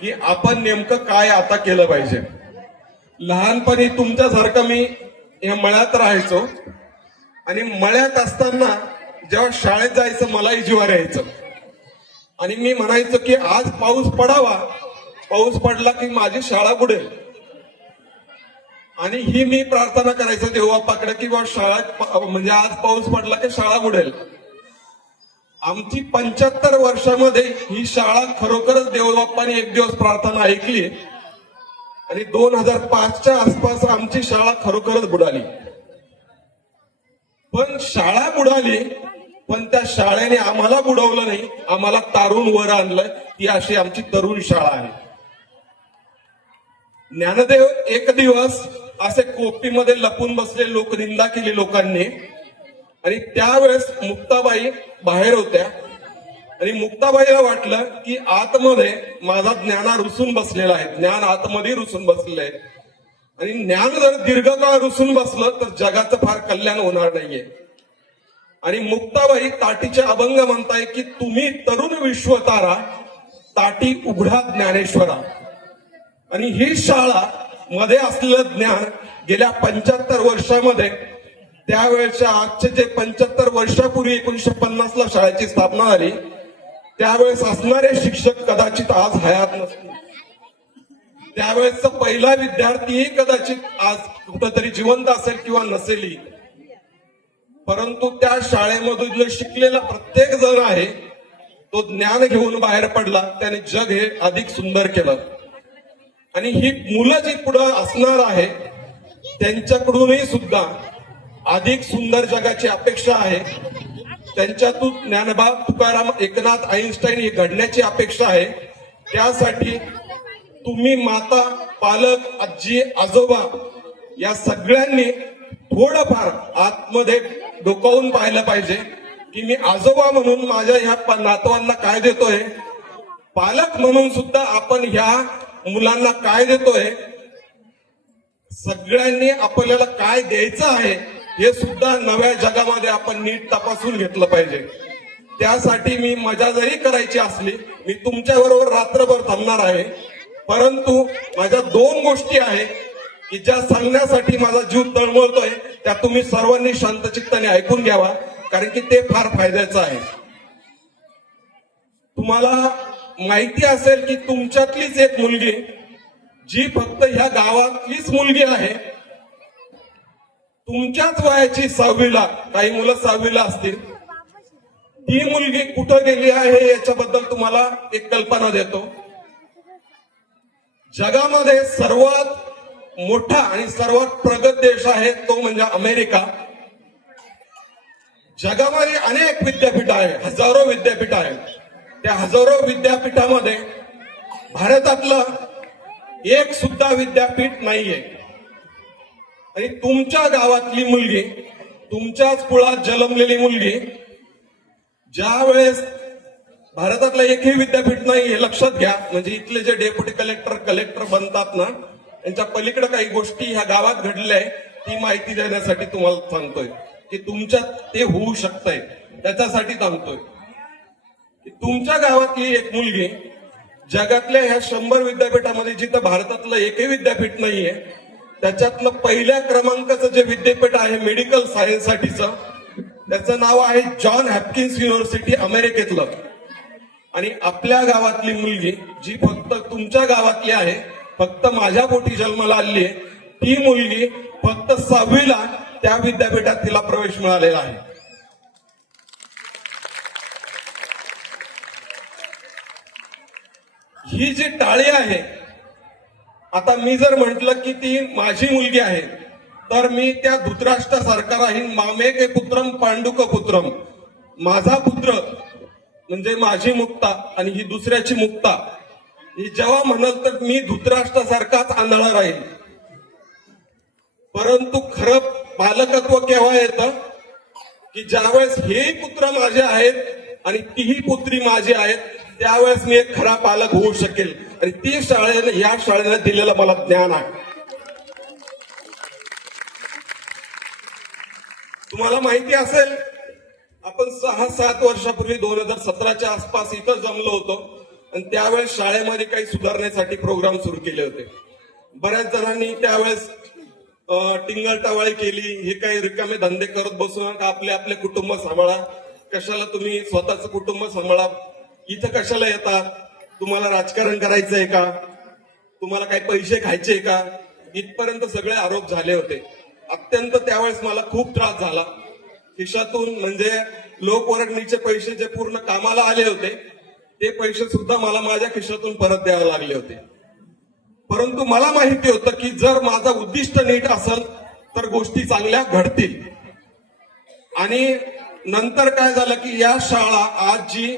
की आपण नेमकं काय आता केलं पाहिजे? लहानपणी तुमच्यासारखं मी या मळ्यात राहायचो आणि मळ्यात असताना जेव्हा शाळेत जायचं मलाही जीवार यायचं. आणि मी म्हणायचो की आज पाऊस पडावा. पाऊस पडला की माझी शाळा बुडेल. आणि ही मी प्रार्थना करायचो देवबापाकडे की बा शाळा म्हणजे आज पाऊस पडला की शाळा बुडेल. आमची पंच्याहत्तर वर्षामध्ये ही शाळा खरोखरच देवबाप्पाने एक दिवस प्रार्थना ऐकली. आणि दोन हजार पाचच्या आसपास आमची शाळा खरोखरच बुडाली. पण शाळा बुडाली पण त्या शाळेने आम्हाला बुडवलं नाही. आम्हाला तारून वर आणलं ती अशी आमची तरुण शाळा आहे. ज्ञानदेव एक दिवस असे कोपीमध्ये लपून बसले लोक निंदा केली लोकांनी. आणि त्यावेळेस मुक्ताबाई बाहेर होत्या. आणि मुक्ताबाईला वाटलं की आतमध्ये माझा ज्ञाना रुसून बसलेला आहे. ज्ञान आतमध्ये रुसून बसलेलं आहे. आणि ज्ञान जर दीर्घकाळ रुसून बसलं तर जगाचं फार कल्याण होणार नाहीये. आणि मुक्ताबाई ताटीचे अभंग म्हणताय की तुम्ही तरुण विश्वतारा ताटी उघडा ज्ञानेश्वरा. आणि ही शाळा मध्ये असलेलं ज्ञान गेल्या पंच्याहत्तर वर्षामध्ये त्यावेळेच्या आजचे जे पंच्याहत्तर वर्षापूर्वी एकोणीशे पन्नास ला शाळेची स्थापना झाली त्यावेळेस असणारे शिक्षक कदाचित आज हयात नसतील. त्यावेळेसचा पहिला विद्यार्थीही कदाचित आज कुठंतरी जिवंत असेल किंवा नसेलही. परंतु त्या शाळेमधून शिकलेला प्रत्येक जण आहे तो ज्ञान घेऊन बाहेर पडला त्याने जग हे अधिक सुंदर केलं. आणि ही मुलं जी पुढं असणार आहे त्यांच्याकडूनही सुद्धा अधिक सुंदर जगाची अपेक्षा आहे. त्यांच्यातून ज्ञानबा तुकाराम एकनाथ आईन्स्टाईन ही घडण्याची अपेक्षा आहे. त्यासाठी तुम्ही माता पालक आजी आजोबा या सगळ्यांनी थोडंफार आतमध्ये डोकावून पाहिलं पाहिजे की मी आजोबा म्हणून माझ्या ह्या प- नातवांना काय देतोय? पालक म्हणून सुद्धा आपण ह्या मुलांना काय देतोय? सगळ्यांनी आपल्याला काय द्यायचं आहे? हे सुद्धा नव्या जगामध्ये आपण नीट तपासून घेतलं पाहिजे. त्यासाठी मी मजा जरी करायची असली मी तुमच्या बरोबर रात्रभर थांबणार आहे. परंतु माझ्या दोन गोष्टी आहेत की ज्या सांगण्यासाठी माझा जीव तळमळतोय त्या तुम्ही सर्वांनी शांतचित्ताने ऐकून घ्यावा कारण की ते फार फायद्याचं आहे. तुम्हाला माहिती असेल की तुमच्यातलीच एक मुलगी जी फक्त ह्या गावातलीच मुलगी आहे तुमच्याच वयाची सहावीला काही मुलं सहावीला असतील. ती मुलगी कुठं गेली आहे याच्याबद्दल तुम्हाला एक कल्पना देतो. जगामध्ये सर्वात मोठा आणि सर्वात प्रगत देश आहे तो म्हणजे अमेरिका. जगामध्ये अनेक विद्यापीठ आहे हजारो विद्यापीठ आहेत. त्या हजारो विद्यापीठामध्ये भारतातलं एक सुद्धा विद्यापीठ नाहीये. आणि तुमच्या गावातली मुलगी तुमच्याच कुळात जन्मलेली मुलगी ज्या वेळेस भारतातलं एकही विद्यापीठ नाही हे लक्षात घ्या म्हणजे इथले जे डेप्युटी कलेक्टर कलेक्टर बनतात ना त्यांच्या पलीकडे काही गोष्टी ह्या गावात घडल्या आहे ती माहिती देण्यासाठी तुम्हाला सांगतोय की तुमच्यात ते होऊ शकतंय. त्याच्यासाठी सांगतोय. की तुमच्या गावातली एक मुलगी जगातल्या ह्या शंभर विद्यापीठामध्ये जिथं भारतातलं एकही विद्यापीठ नाहीये त्याच्यातलं पहिल्या क्रमांकाचं जे विद्यापीठ आहे मेडिकल सायन्ससाठीचं त्याचं नाव आहे जॉन हॅपकिन्स युनिव्हर्सिटी अमेरिकेतलं. आणि आपल्या गावातली मुलगी जी फक्त तुमच्या गावातली आहे फक्त माझ्या पोटी जन्माला आली आहे ती मुलगी फक्त सहावीला त्या विद्यापीठात तिला प्रवेश मिळालेला आहे. ही जी टाळी आहे आता मी जर म्हटलं की ती माझी मुलगी आहे तर मी त्या धृतराष्ट्र सरकाराही मामेके पुत्रम पांडुक पुत्रम. माझा पुत्र म्हणजे माझी मुक्ता आणि ही दुसऱ्याची मुक्ता ही जेव्हा म्हणाल तर मी धृतराष्ट्रासारखाच आंधळा राहील. परंतु खरं पालकत्व केव्हा येतं? की ज्यावेळेस हेही पुत्र माझे आहेत आणि तीही पुत्री माझी आहेत त्यावेळेस मी एक खरा पालक होऊ शकेल. आणि ती शाळेने या शाळेने दिलेलं मला ज्ञान आहे. तुम्हाला माहिती असेल आपण सहा सात वर्षापूर्वी दोन हजार सतराच्या आसपास इथं जमलो होतो. आणि त्यावेळेस शाळेमध्ये काही सुधारण्यासाठी प्रोग्राम सुरू केले होते. बऱ्याच जणांनी त्यावेळेस अं, टिंगल केली. हे काही रिकामे धंदे करत बसू नका आपले आपले कुटुंब सांभाळा. कशाला तुम्ही स्वतःचं कुटुंब सांभाळा? इथं कशाला येतात तुम्हाला राजकारण करायचंय का? तुम्हाला काही पैसे खायचे का? इथपर्यंत सगळे आरोप झाले होते. अत्यंत त्यावेळेस मला खूप त्रास झाला. खिशातून म्हणजे लोकवर्गणीचे पैसे जे पूर्ण कामाला आले होते ते पैसे सुद्धा मला माझ्या खिशातून परत द्यावे लागले होते. परंतु मला माहिती होतं की जर माझं उद्दिष्ट नीट असेल तर गोष्टी चांगल्या घडतील. आणि नंतर काय झालं की या शाळा आज जी